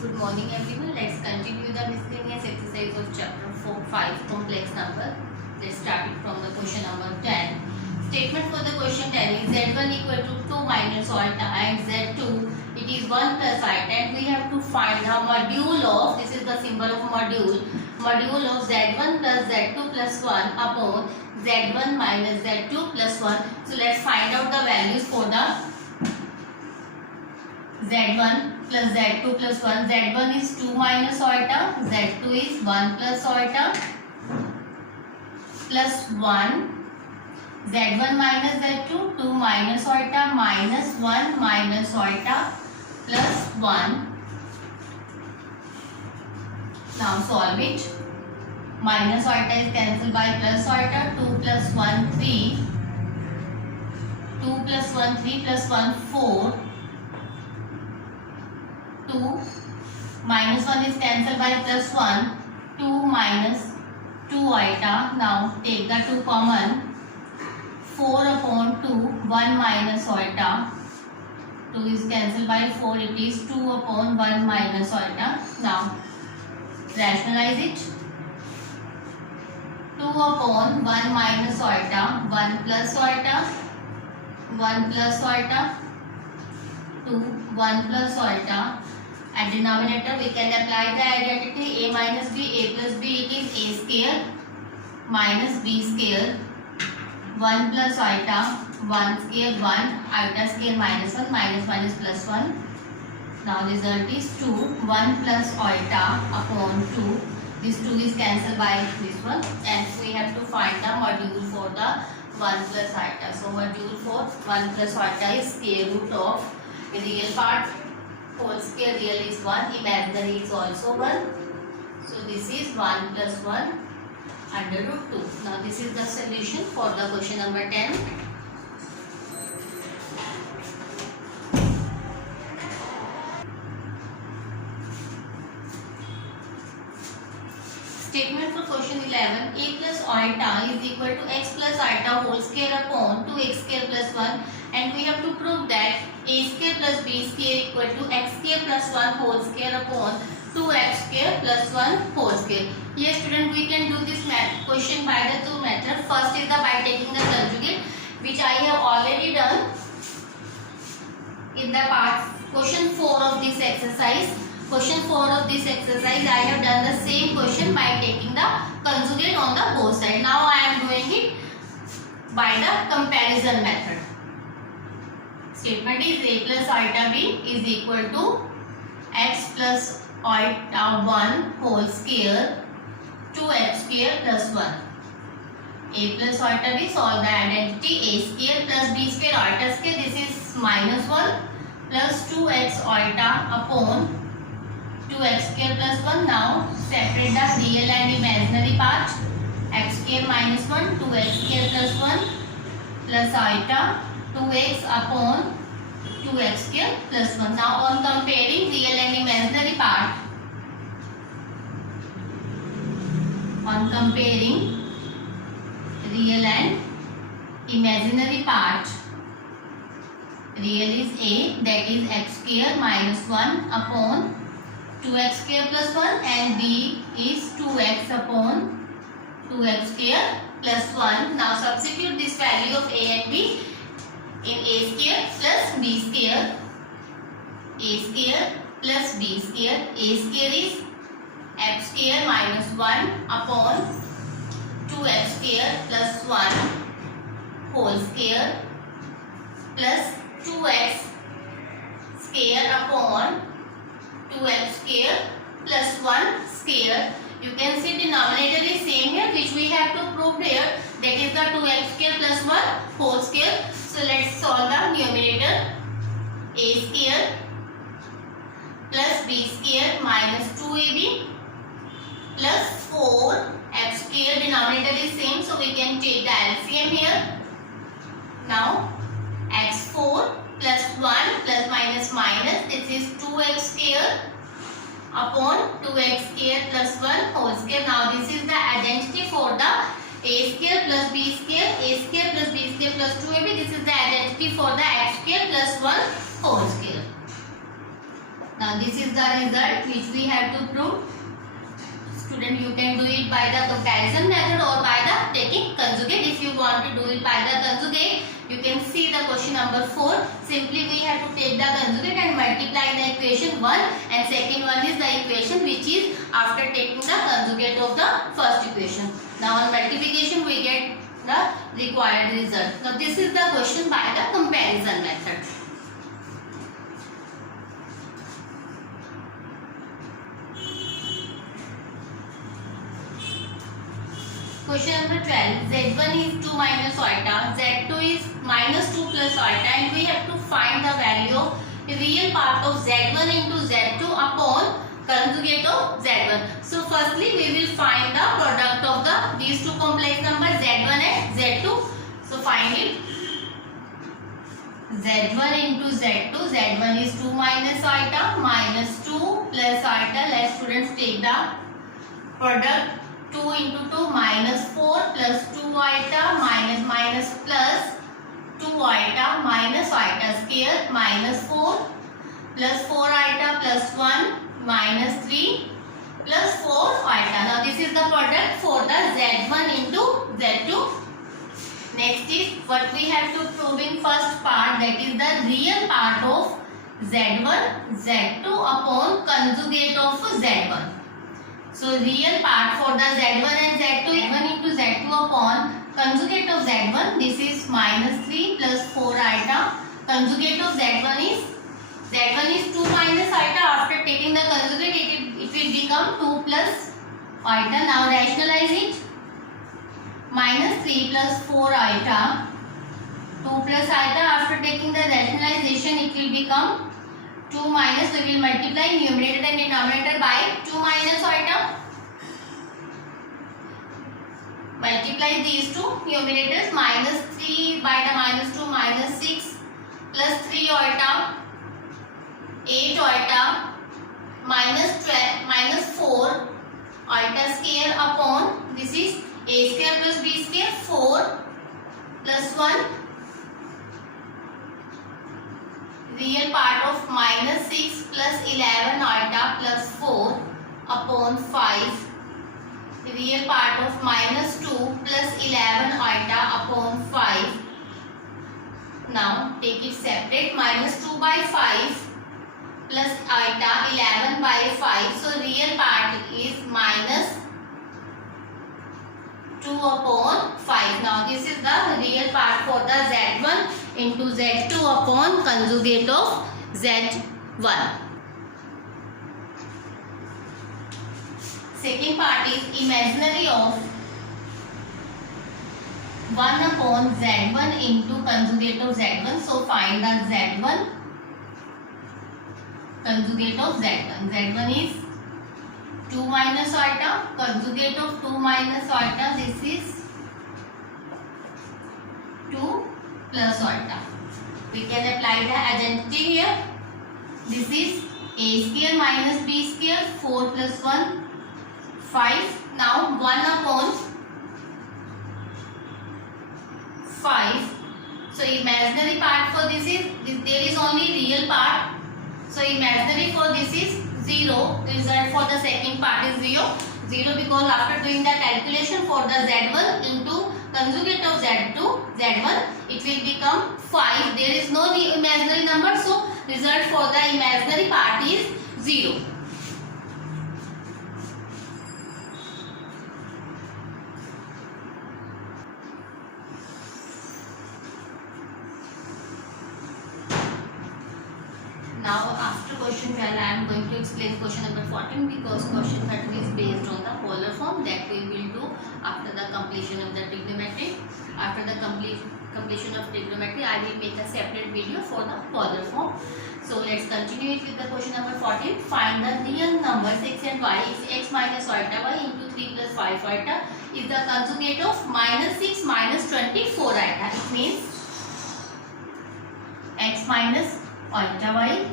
Good morning everyone. Let's continue the miscellaneous exercise of chapter 5 complex number. Let's start it from the question number 10. Statement for the question 10 is z1 equal to 2 minus iota and z2 it is 1 plus iota, and we have to find the module of, this is the symbol of module of z1 plus z2 plus 1 upon z1 minus z2 plus 1. So let's find out the values for the z1 plus z2 plus 1. z1 is 2 minus iota, z2 is 1 plus iota plus 1. z1 minus z2, 2 minus iota minus 1 minus iota plus 1. Now solve it. Minus iota is cancelled by plus iota. 2 plus 1 3, 2 plus 1 3 plus 1 4. 2 minus 1 is cancelled by plus 1. 2 minus 2 iota. Now take the 2 common. 4 upon 2, 1 minus iota. 2 is cancelled by 4, it is 2 upon 1 minus iota. Now rationalize it. 2 upon 1 minus iota, 1 plus iota, 1 plus iota, 2, 1 plus iota. At denominator we can apply the identity a minus b, a plus b, it is a square minus b square. 1 plus iota, 1 square 1, iota square minus 1, minus 1 is plus 1. Now result is 2, 1 plus iota upon 2. This 2 is cancelled by this one, and we have to find the module for the 1 plus iota. So module for 1 plus iota is square root of real part, whole square, real is 1, imaginary is also 1. So this is 1 plus 1 under root 2. Now this is the solution for the question number 10. Statement for question 11. A plus iota is equal to x plus iota whole square upon 2x square plus 1, and we have to prove that a square plus b square equal to x square plus 1 whole square upon 2x square plus 1 whole square. Yes student, we can do this question by the two methods. First is by taking the conjugate, which I have already done in the part question 4 of this exercise. Question 4 of this exercise I have done the same question by taking the conjugate on the both sides. Now I am doing it by the comparison method. Statement is a plus iota b is equal to x plus iota 1 whole square 2x square plus 1. A plus iota b, solve the identity a square plus b square iota square, this is minus 1 plus 2x iota upon 2x square plus 1. Now separate the real and imaginary part. X square minus 1, 2x square plus 1 plus iota 2x upon 2x square plus 1. Now on comparing real and imaginary part, on comparing real and imaginary part, real is a, that is x square minus 1 upon 2x square plus 1, and b is 2x upon 2x square plus 1. Now substitute this value of a and b in a square plus b square. A square plus b square. A square is x square minus 1 upon 2x square plus 1 whole square plus 2x square upon 2x square plus 1 square. You can see denominator is same here, which we have to prove here, that is the 2x square plus 1 whole square. So let's solve the numerator. A square plus b square minus 2ab plus 4 x square, denominator is same, so we can take the LCM here. Now x4 plus 1 plus minus minus, this is 2x square upon 2x square plus 1 whole square. Now this is the identity for the a square plus b square, a square plus b square plus 2ab. This is the identity for the x square plus 1 whole square. Now Now this is the result which we have to prove. Student, you can do it by the comparison method or by the taking conjugate. If you want to do it by the conjugate, you can see the question number 4. Simply we have to take the conjugate and multiply the equation 1, and second one is the equation which is after taking the conjugate of the first equation. Now on multiplication we get the required result. Now this is the question by the comparison method. Question number 12. Z1 is 2 minus iota, Z2 is minus 2 plus iota, and we have to find the value of the real part of Z1 into Z2 upon conjugate of Z1. So firstly we will find the product of these two complex numbers Z1 and Z2. So find it. Z1 into Z2. Z1 is 2 minus iota minus 2 plus iota. Let students take the product. 2 into 2 minus 4 plus 2 iota minus plus 2 iota minus iota square minus 4 plus 4 iota plus 1 minus 3 plus 4 iota. Now this is the product for the Z1 into Z2. Next is what we have to prove in first part, that is the real part of Z1 Z2 upon conjugate of Z1. So real part for the Z1 and Z2, Z1 into Z2 upon conjugate of Z1, this is minus 3 plus 4 iota. Conjugate of Z1 is 2 minus iota. After taking the conjugate, it will become 2 plus iota. Now rationalize it. Minus 3 plus 4 iota. 2 plus iota. After taking the rationalization, it will become 2 minus, we will multiply numerator and denominator by 2 minus iota. Multiply these two numerators, minus 3 by the minus 2 minus 6 plus 3 iota, 8 iota minus 12 minus 4 iota square upon, this is a square plus b square, 4 plus 1. Real part of minus 6 plus 11 iota plus 4 upon 5. Real part of minus 2 plus 11 iota upon 5. Now take it separate. Minus 2 by 5 plus iota 11 by 5. So real part is minus 2 upon 5. Now this is the real part for the Z1 into Z2 upon conjugate of Z1. Second part is imaginary of 1 upon Z1 into conjugate of Z1. So find the Z1 conjugate of Z1. Z1 is 2 minus iota, conjugate of 2 minus iota, this is 2 plus iota. We can apply the identity here. This is a square minus b square, 4 plus 1, 5. Now 1 upon 5. So imaginary part for this is, there is only real part. So imaginary for this is 0. Result for the second part is 0. 0 because after doing the calculation for the Z1 into conjugate of Z1, it will become 5. There is no imaginary number, so result for the imaginary part is 0. Now after question 12, I am going to explain question number 14 because question 13 is based on the polar form that we will do after the completion of the trigonometry. After the completion of trigonometry, I will make a separate video for the polar form. So let's continue it with the question number 14. Find the real numbers x and y. If x minus iota y into 3 plus 5 iota is the conjugate of minus 6 minus 24 iota. It means x minus iota y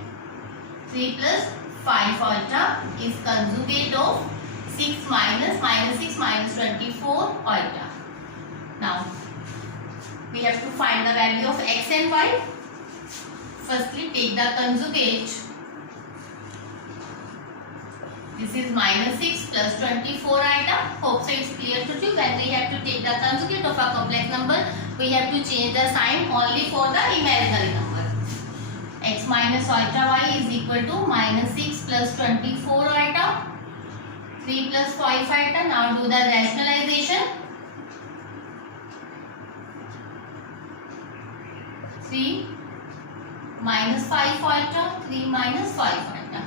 3 plus 5 iota is conjugate of 6 minus 6 minus 24 iota. Now we have to find the value of x and y. Firstly take the conjugate This is minus 6 plus 24 item. Hope so it's clear to you. When we have to take the conjugate of a complex number, we have to change the sign only for the imaginary number. X minus iota y is equal to minus 6 plus 24 iota, 3 plus 5 iota. Now do the rationalization. 3 minus 5 iota, 3 minus 5 iota,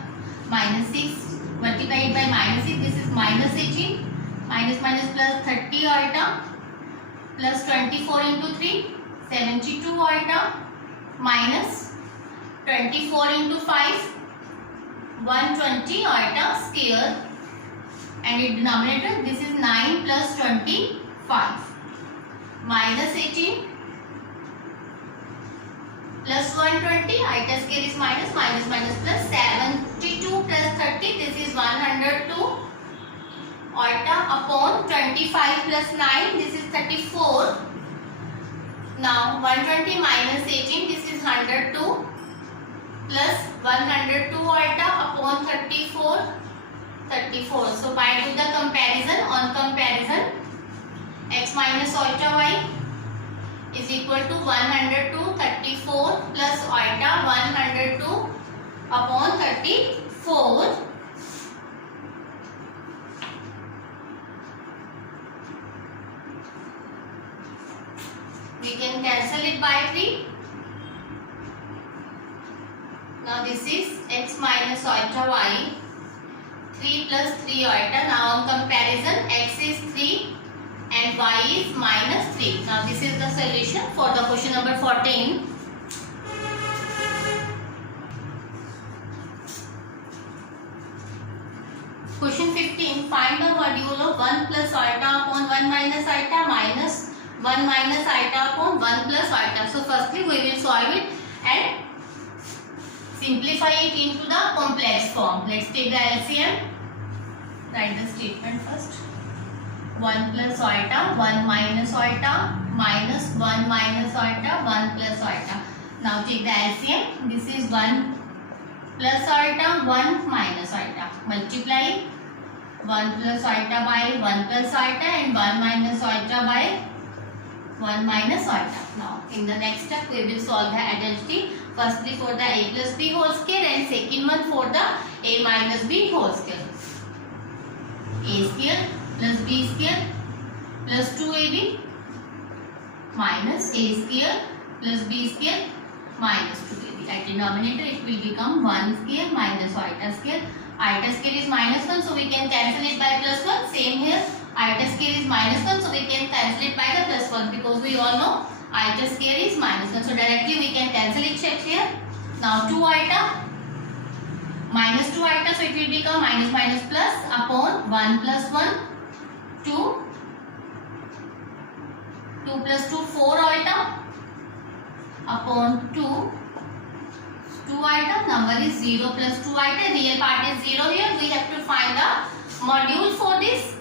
minus 6 multiplied by minus 6, this is minus 18, minus minus plus 30 iota, plus 24 into 3, 72 iota, minus 24 into 5, 120 iota square, and in denominator this is 9 plus 25, minus 18 plus 120, iota square is minus, minus minus plus 72 plus 30, this is 102 iota upon 25 plus 9, this is 34. Now 120 minus 18, this is 102 plus 102 iota upon 34, 34. So by do the comparison, on comparison, x minus iota y is equal to 102 34 plus iota 102 upon 34. We can cancel it by 3. Now this is x minus iota y, 3 plus 3 iota. Now on comparison, x is 3 and y is minus 3. Now this is the solution for the question number 14. Question 15. Find the module of 1 plus iota upon 1 minus iota minus 1 minus iota upon 1 plus iota. So firstly we will solve it and simplify it into the complex form. Let's take the LCM. Write the statement first. 1 plus iota, 1 minus iota, minus 1 minus iota, 1 plus iota. Now take the LCM. This is 1 plus iota, 1 minus iota. Multiply 1 plus iota by 1 plus iota and 1 minus iota by 1 minus iota. Now in the next step we will solve the identity. Firstly for the a plus b whole square and second one for the a minus b whole square. A square plus b square plus 2ab minus a square plus b square minus 2ab. At denominator it will become 1 square minus iota square. Iota square is minus 1, so we can cancel it by plus 1. Same here, iota square is minus 1, so we can cancel it by the plus 1 because we all know iota square is minus 1. So directly we can cancel it here. Now 2 iota minus 2 iota, so it will become minus minus plus upon 1 plus 1, 2, 2 plus 2, 4 iota upon 2, 2 iota, number is 0 plus 2 iota, real part is 0 here, we have to find the module for this,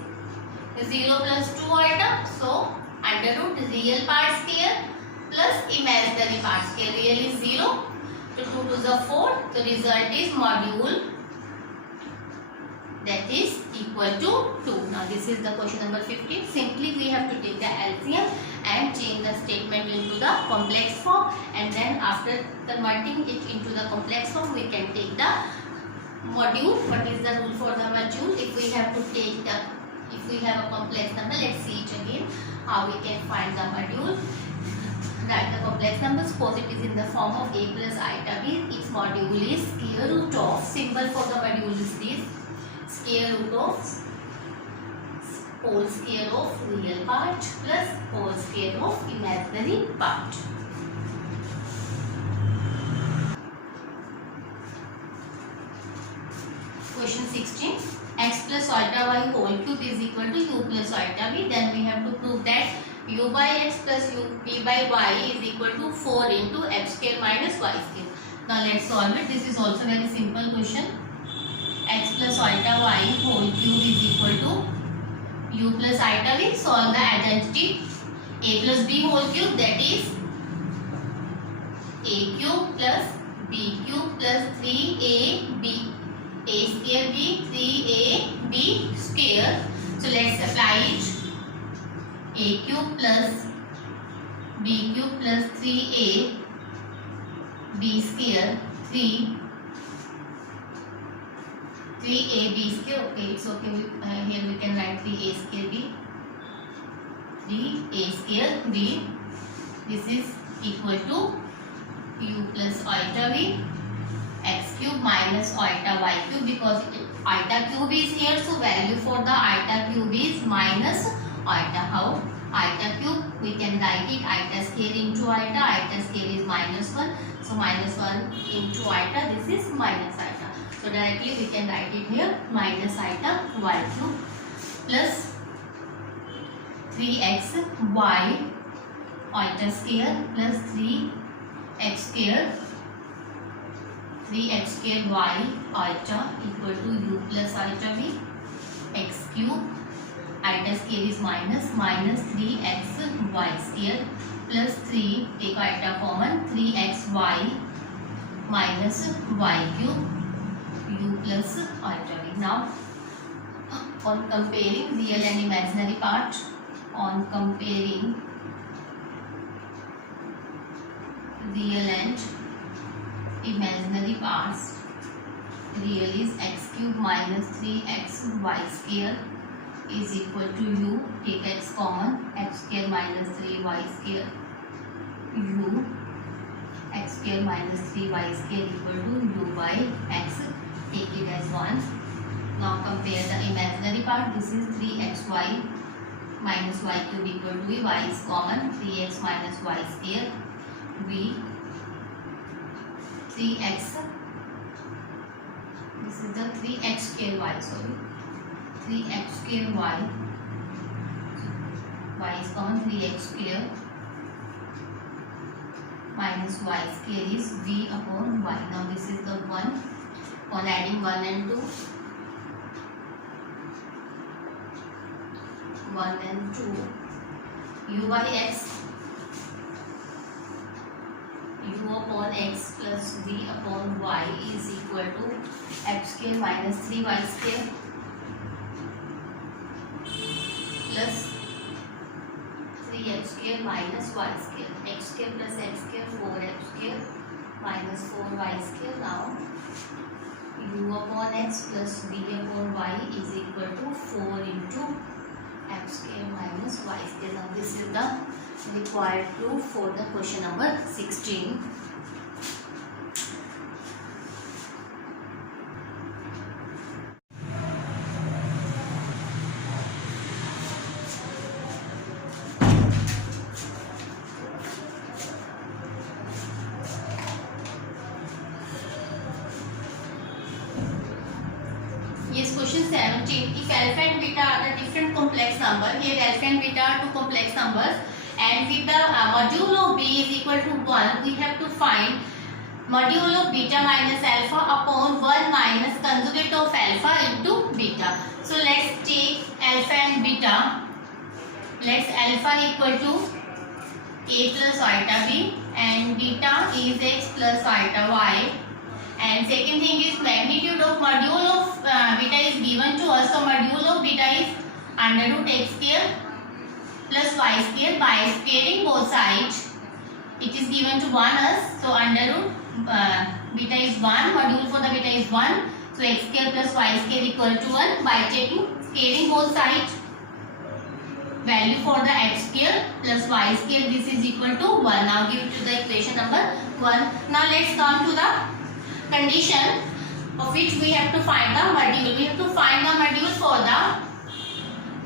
0 plus 2 iota, so under root real part square plus imaginary part square, real is 0, to 2 to the 4, the result is module that is equal to 2. Now this is the question number 15. Simply we have to take the LCM and change the statement into the complex form, and then after converting it into the complex form we can take the module. What is the rule for the module? If we have to take the, if we have a complex number, let's see it again how we can find the module. Write the complex number. Suppose it is in the form of a plus iota b. Its module is square root of, symbol for the module is this, square root of whole square of real part plus whole square of imaginary part. Question 16. X plus iota y whole cube is equal to u plus iota b. Then we have to prove that u by x plus b by y is equal to 4 into x square minus y square. Now let's solve it. This is also very simple question. X plus iota y whole cube is equal to u plus iota b. Solve the identity. A plus b whole cube, that is a cube plus b cube plus 3ab. a square b, 3ab square. So let's apply it. A cube plus b cube plus 3a b square 3ab square. Okay, it's okay. Here we can write 3a square b, 3a square b. This is equal to u plus iota v x cube minus iota y cube, because iota cube is here, so value for the iota cube is minus iota. How? Iota cube we can write it iota square into iota. Iota square is minus 1, so minus 1 into iota, this is minus iota. So directly we can write it here, minus iota y cube plus 3x y iota square plus 3x square y iota equal to u plus iota v x cube. Iota square is minus 3x y square plus 3, take iota common, 3xy minus y cube u plus iota v. Now on comparing real and imaginary part, on comparing real and imaginary parts, real is x cube minus 3xy square is equal to u, take x common, x square minus 3y square u, x square minus 3y square equal to u by x, take it as 1. Now compare the imaginary part. This is 3xy minus y cube equal to v, y is common, 3x minus y square v, 3x, this is the 3x square y, sorry, 3x square y is common, 3x square minus y square is v upon y. Now this is the 1, on adding 1 and 2, 1 and 2, u by x, u upon x plus v upon y is equal to x square minus 3y square plus 3x square minus y square, x square plus x square 4x square minus 4y square. Now u upon x plus v upon y is equal to 4 into x square minus y square. Now this is the required proof for the question number 16. Yes, question 17. If alpha and beta are the different complex number, here alpha and beta are two complex numbers, and with the modulo b is equal to 1, we have to find modulo beta minus alpha upon 1 minus conjugate of alpha into beta. So let's take alpha and beta. Let's alpha equal to a plus iota b and beta is x plus iota y. And second thing is magnitude of module of beta is given to us. So module of beta is under root x square plus y square. By squaring both sides, it is given to 1 us. So under root beta is 1. Module for the beta is 1. So x square plus y square equal to 1. By squaring both sides, value for the x square plus y square, this is equal to 1. Now give to the equation number 1. Now let's come to the condition of which we have to find the module. We have to find the module for the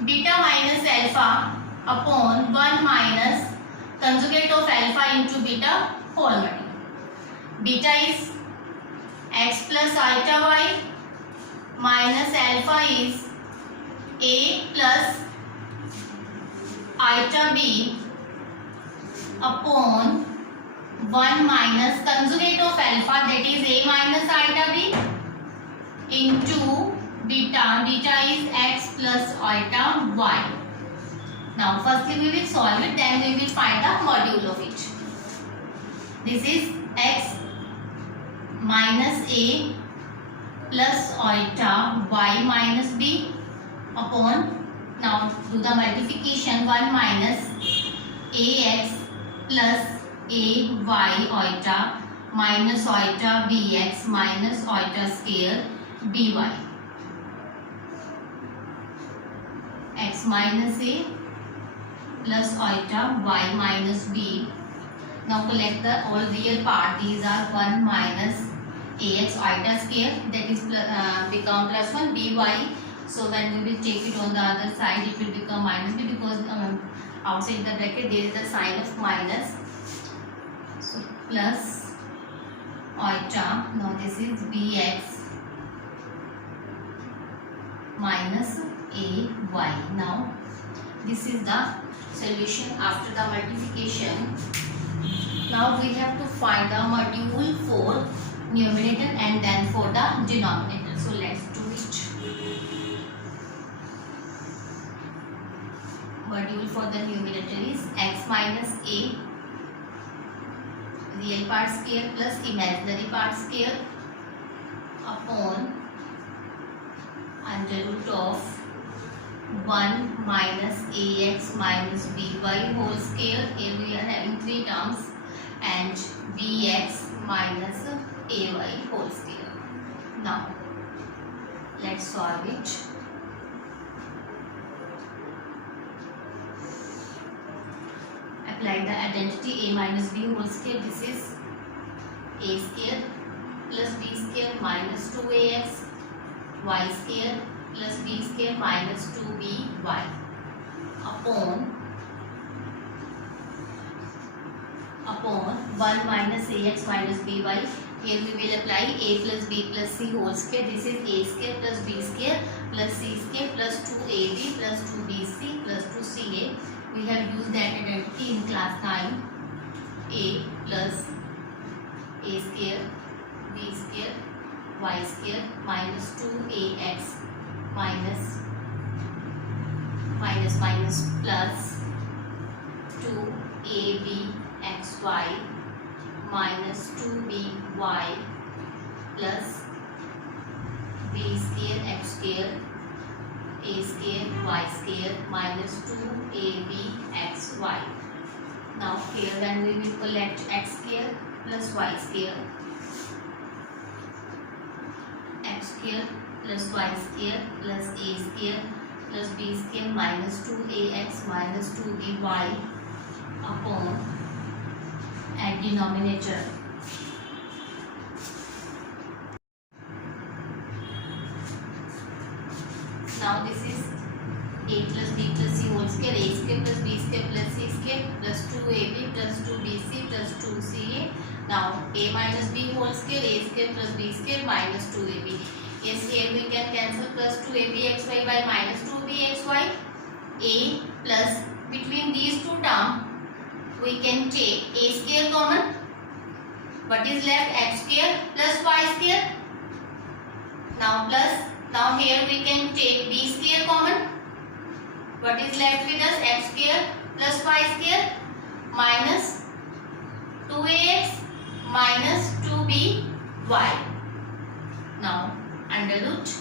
beta minus alpha upon 1 minus conjugate of alpha into beta whole module. Beta is x plus iota y minus alpha is a plus iota b upon 1 minus conjugate of alpha, that is a minus iota b into beta. Beta is x plus iota y. Now firstly we will solve it, then we will find the module of it. This is x minus a plus iota y minus b upon, now do the multiplication, 1 minus ax plus ay iota minus iota bx minus iota square by, x minus a plus iota y minus b. Now collect the all real part. These are 1 minus ax iota square, that is become plus 1 by. So when we will take it on the other side, it will become minus b, because outside the bracket there is a sign of minus. So plus iota, now this is bx minus ay. Now this is the solution after the multiplication. Now we have to find the module for numerator and then for the denominator. So let's do it. Module for the numerator is x minus a real part square plus imaginary part square upon under root of 1 minus ax minus by whole square. Here we are having 3 terms, and bx minus ay whole square. Now let's solve it. Apply the identity a minus b whole square. This is a square plus b square minus 2ax y square plus b square minus 2by upon 1 minus ax minus by. Here we will apply a plus b plus c whole square. This is a square plus b square plus c square plus 2ab plus 2bc plus 2ca. We have used that identity in class 9. A plus a square b square y square minus 2ax minus plus 2abxy minus 2by plus b square x square a square y square minus 2abxy. Now here when we will collect x square plus y square, x square plus y square plus a square plus b square minus 2ax minus 2by upon at denominator. Now this is a plus b plus c whole square, a square plus b square plus c square plus 2ab plus 2bc plus 2ca. Now a minus b whole square, a square plus b square minus 2ab. Yes, here we can cancel plus 2abxy by minus 2bxy. A plus, between these two terms we can take a square common. What is left? X square plus y square. Now plus, now here we can take b square common. What is left with us? X square plus y square minus 2ax minus 2by. Now under root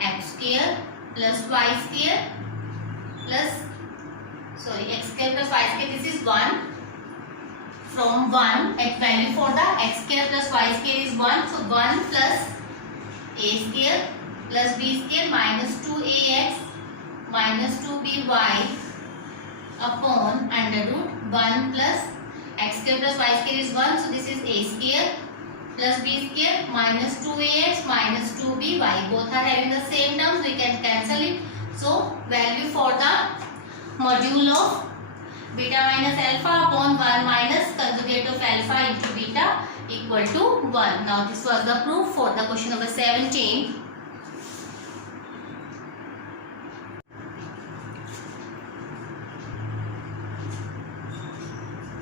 x square plus y square plus, x square plus y square, this is 1. From 1, at value for the x square plus y square is 1. So 1 plus a square plus b square minus 2ax minus 2by upon under root 1 plus x square plus y square is 1. So this is a square plus b square minus 2ax minus 2by. Both are having the same terms. We can cancel it. So value for the module of beta minus alpha upon 1 minus conjugate of alpha into beta equal to 1. Now this was the proof for the question number 17.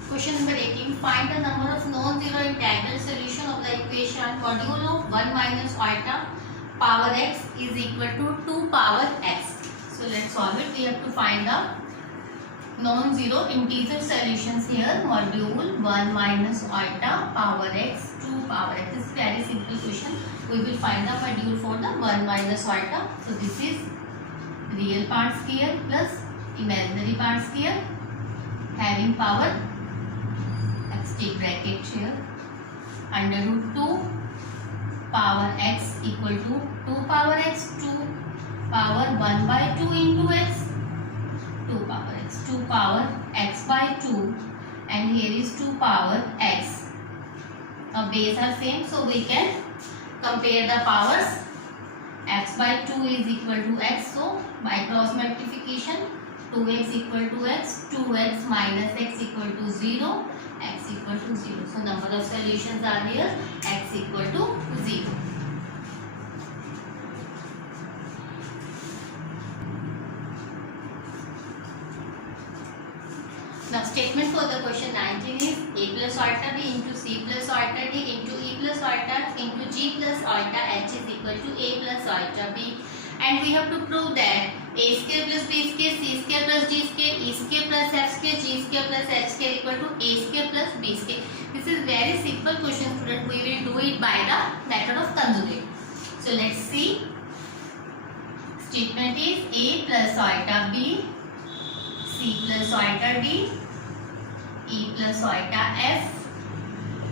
Question number 18. Find the number of non-zero integral solution of the equation modulo of 1 minus iota power x is equal to 2 power x. So let's solve it. We have to find the non-zero integer solutions here. Module 1 minus iota power x 2 power x. This is very simple question. We will find the module for the 1 minus iota. So this is real parts here plus imaginary parts here having power x, take bracket here, under root 2 power x equal to 2 power x, 2 power 1 by 2 into x, 2 power x, 2 power x by 2, and here is 2 power x. Now base are same, so we can compare the powers. X by 2 is equal to x, so by cross multiplication 2x equal to x, 2x minus x equal to 0, x equal to 0. So number of solutions are here, x equal to 0. Now statement for the question 19 is a plus iota b into c plus iota d into e plus iota into g plus iota h is equal to a plus iota b, and we have to prove that a square plus b square c square plus d square e square plus f square g square plus h square equal to a square plus b square. This is very simple question, student. We will do it by the method of conjugate. So let's see. Statement is a plus iota b, c plus iota d, e plus iota f,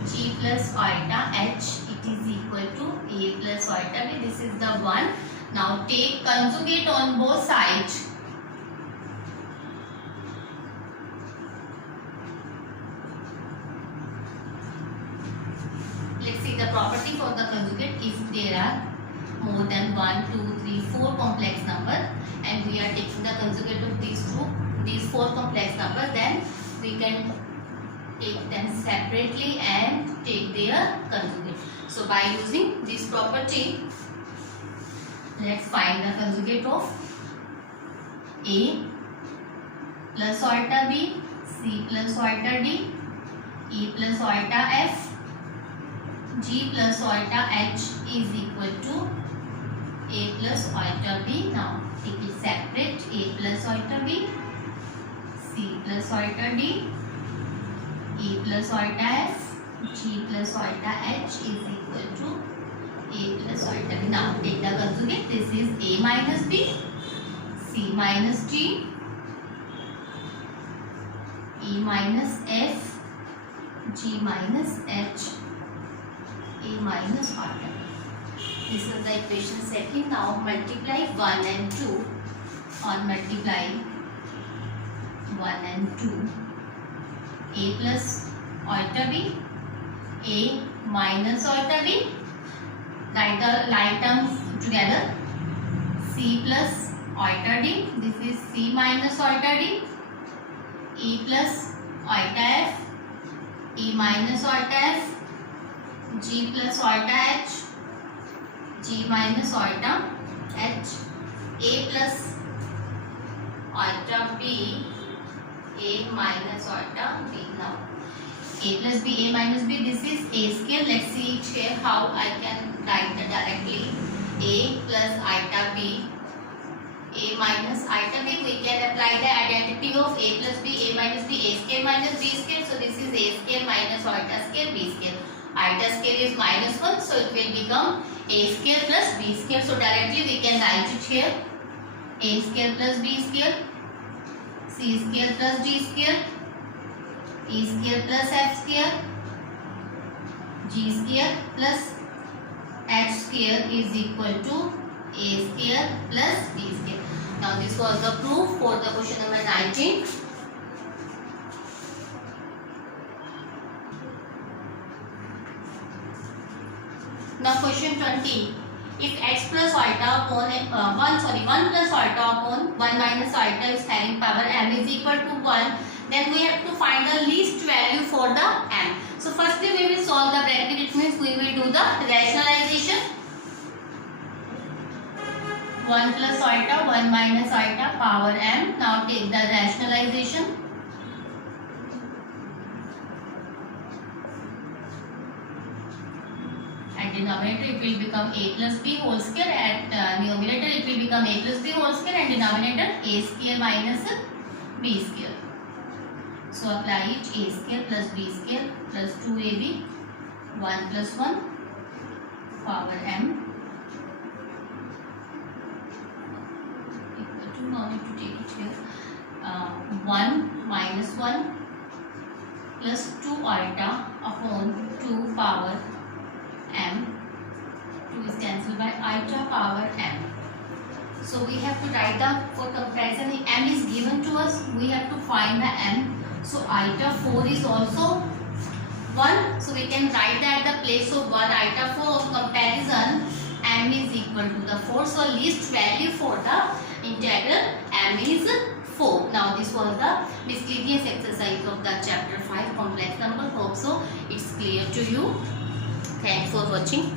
g plus iota h. It is equal to a plus iota b. This is the one. Now take conjugate on both sides. Let's see the property for the conjugate. If there are more than 1, 2, 3, 4 complex number, and we are taking the conjugate of these 4 complex numbers, then we can take them separately and take their conjugate. So by using this property, let's find the conjugate of a plus iota b, c plus iota d, e plus iota f, g plus iota h is equal to a plus iota b. Now take it separate. A plus iota b, c plus iota d, e plus iota f, g plus iota h is equal to a plus iota b. Now take the conjugate. This is a minus b, c minus d, e minus f, g minus h, a minus iota. This is the equation second. Now multiply 1 and 2 on multiply 1 and 2. A plus iota b, a minus iota b. Write the like terms together. C plus iota d. This is c minus iota d. E plus iota f, e minus iota f, g plus iota h, g minus iota h, a plus iota b, a minus iota b. Now a plus b, a minus b, this is a square. Let's see it here how I can write that directly. A plus iota b, a minus iota b. We can apply the identity of a plus b, a minus b, a square minus b square. So this is a square minus iota square, b square. Iota square is minus 1, so it will become a square plus b square. So directly we can write it here. A square plus b square, c square plus d square, e square plus f square, g square plus h square is equal to a square plus b square. Now this was the proof for the question number 19. Now question 20. If x plus iota upon 1 plus iota upon 1 minus iota is having power m is equal to 1, then we have to find the least value for the m. So firstly we will solve the bracket. It means we will do the rationalization. 1 plus iota, 1 minus iota, power m. Now take the rationalization. At denominator it will become a plus b whole square. At numerator it will become a plus b whole square, and denominator a square minus b square. So apply it. A square plus b square plus 2ab 1 plus 1 power m equal to, now need to take it here, 1 minus 1 plus 2 iota upon 2 power m. 2 is cancelled by iota power m. So we have to write the, for comparison, m is given to us, we have to find the m. So iota 4 is also 1, so we can write that the place of 1 iota 4 of comparison, m is equal to the 4. So least value for the integral m is 4. Now this was the miscellaneous exercise of the chapter 5 complex number. Hope so it's clear to you. Thanks for watching.